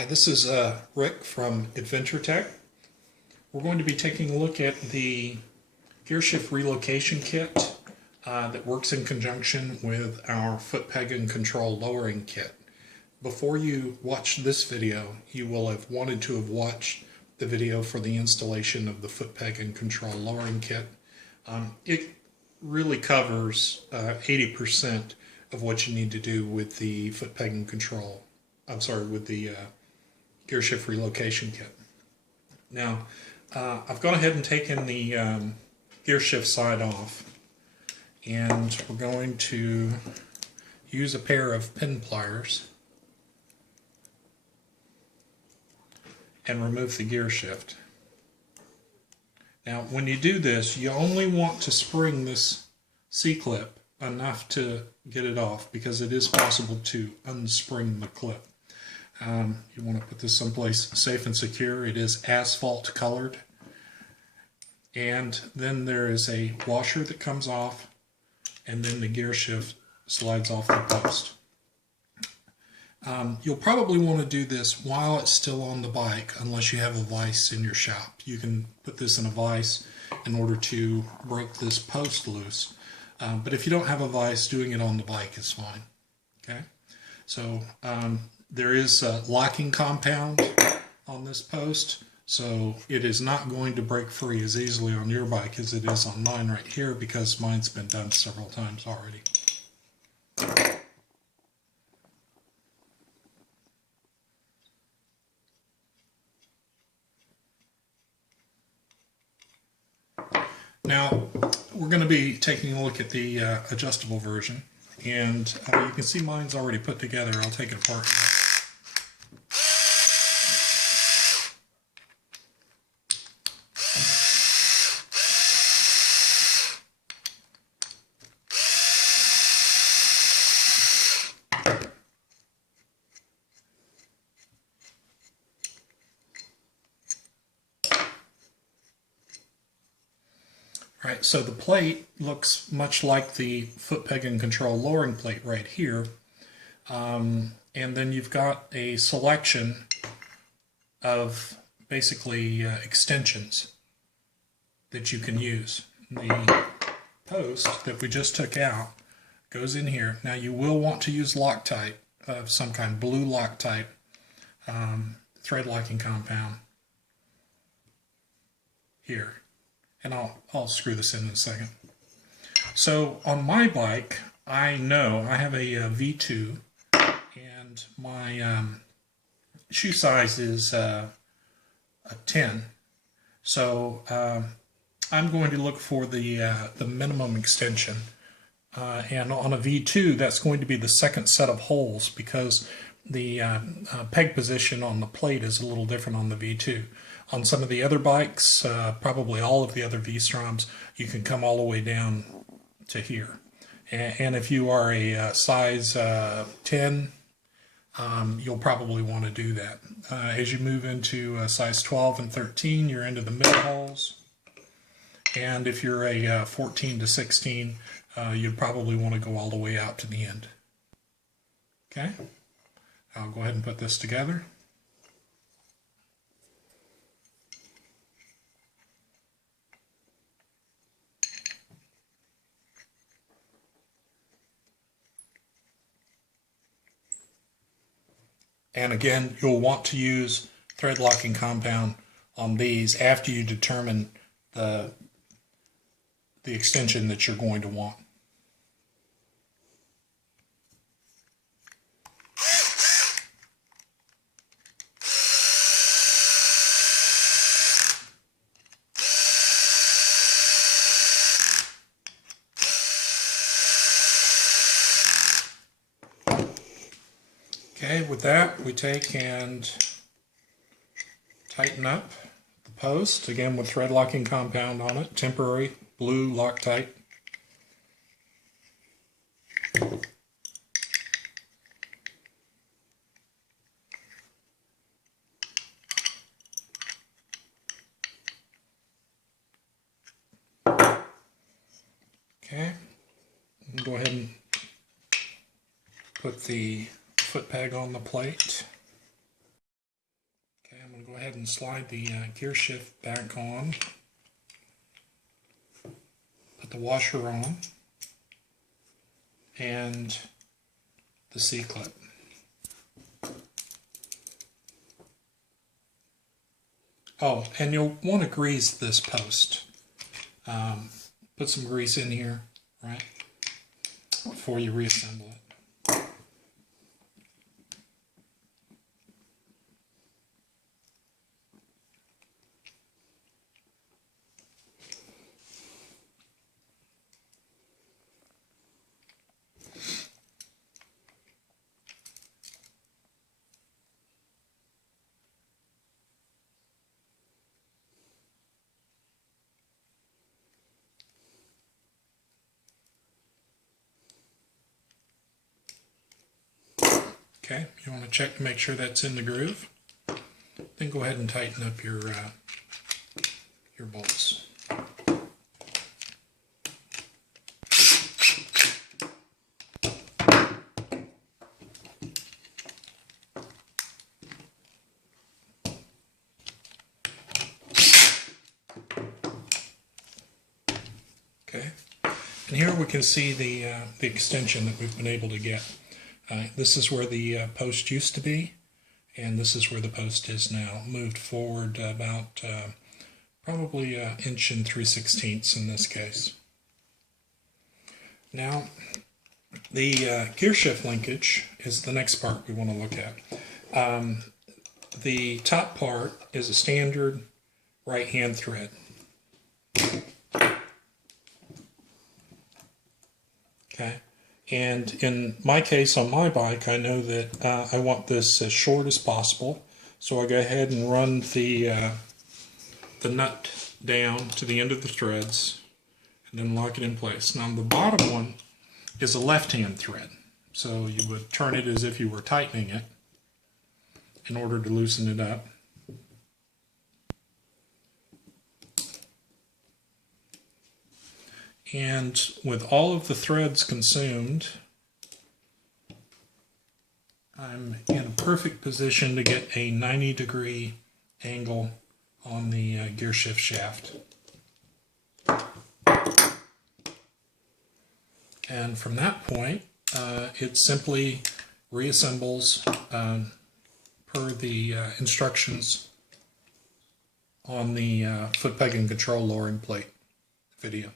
Hi, this is Rick from Adventure Tech. We're going to be taking a look at the gearshift relocation kit that works in conjunction with our foot peg and control lowering kit. Before you watch this video, you will have wanted to have watched the video for the installation of the foot peg and control lowering kit. It really covers 80% of what you need to do with the foot peg and control. With the gearshift relocation kit. Now, I've gone ahead and taken the gearshift side off, and we're going to use a pair of pin pliers and remove the gearshift. Now, when you do this, you only want to spring this C-clip enough to get it off, because it is possible to unspring the clip. You want to put this someplace safe and secure. It is asphalt colored. And then there is a washer that comes off, and then the gear shift slides off the post. You'll probably want to do this while it's still on the bike, unless you have a vise in your shop. You can put this in a vise in order to break this post loose. But if you don't have a vise, doing it on the bike is fine. Okay, so there is a locking compound on this post, so it is not going to break free as easily on your bike as it is on mine right here, because mine's been done several times already. Now, we're going to be taking a look at the adjustable version, and you can see mine's already put together. I'll take it apart now. Right, so the plate looks much like the foot peg and control lowering plate right here. And then you've got a selection of basically extensions that you can use. The post that we just took out goes in here. Now you will want to use Loctite of some kind, blue Loctite, thread locking compound here. And I'll screw this in a second. So on my bike, I know I have a V2, and my shoe size is a 10. So I'm going to look for the minimum extension. And on a V2, that's going to be the second set of holes, because the peg position on the plate is a little different on the V2. On some of the other bikes, probably all of the other V-Stroms, you can come all the way down to here. And if you are a size 10, you'll probably want to do that. As you move into size 12 and 13, you're into the middle holes. And if you're a 14 to 16, you'd probably want to go all the way out to the end. Okay, I'll go ahead and put this together. And again, you'll want to use thread locking compound on these after you determine the extension that you're going to want. Okay, with that, we take and tighten up the post, again with thread locking compound on it, temporary blue Loctite. Okay, go ahead and put the foot peg on the plate. ahead and slide the gear shift back on. Put the washer on and the C-clip. Oh, and you'll want to grease this post. Put some grease in here, right, before you reassemble it. Okay, you want to check to make sure that's in the groove. Then go ahead and tighten up your bolts. Okay, and here we can see the extension that we've been able to get. This is where the post used to be, and this is where the post is now. Moved forward about probably 1 3/16 in this case. Now, the gear shift linkage is the next part we want to look at. The top part is a standard right-hand thread. Okay. And in my case, on my bike, I know that I want this as short as possible. So I go ahead and run the nut down to the end of the threads and then lock it in place. Now the bottom one is a left-hand thread. So you would turn it as if you were tightening it in order to loosen it up. And with all of the threads consumed, I'm in a perfect position to get a 90-degree angle on the gear shift shaft. And from that point, it simply reassembles per the instructions on the foot peg and control lowering plate video.